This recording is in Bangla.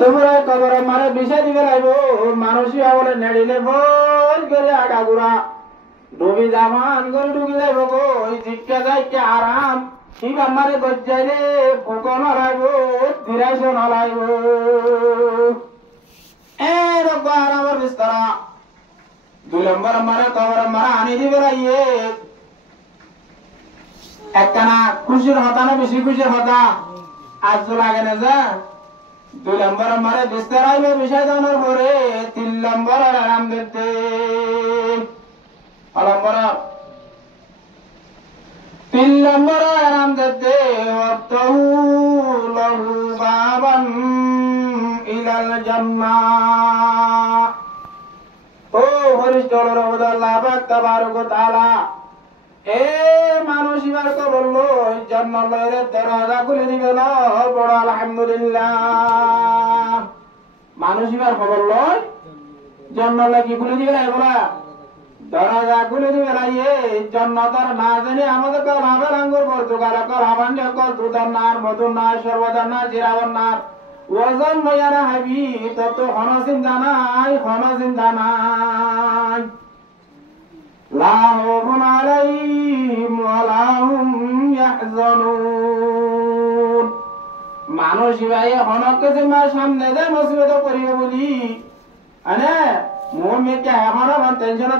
তোমরা কবর মারে বিষয় দিবে লাইব মানুষই বলে নেড়িলে বল করে আগাগুড়া ডুবি জামান করে ডুবি যাইব গো ওই জিজ্ঞা যাইকে আরাম ঠিক আমারে গজ্জাইলে পোকা নলাইব দিরাইছ নলাইব এ রব্ব আরামের বিস্তারা 2 নম্বর মারে কবর মারা আনি দিবে লাইয়ে একখানা খুশির হতা না বেশি খুশির হতা আজ লাগে না যা 2 নম্বর মারে বিস্তারাইবে বিষয় জানার পরে 3 নম্বর আরাম দিতে তিন নম্বর আরাম দিতে ওয়াফতাহু লাহু বাবান ইলাল জান্নাহ ও ফেরেশতা আল্লাহ পাক তাবারক ওয়া তাআলা এ মানুষ ইবার তো বললো জান্নাতের দরজা খুলে দিবে না বড় আলহামদুলিল্লাহ মানুষ ইবার খবর লয় জান্নাত কি খুলে দিবে না বলা দরজা খুলে দিবে না জান্নাতের না জানি আমাদের কল হাবের আঙ্গুর পর্তুগাল কল হাবান কল দুদান্নার মধুন্নার সর্বদান্নার জিরাবন্নার ওজন নয়ারা হাবি তত হনসিন জানাই লা খাউফুন আলাইহিম ওয়া লা হুম ইয়াহজানুন মানুষ ভাই হনকে যে মা সামনে দে মুসিবত করিবে বলি আনে মুমিনকে এখন টেনশন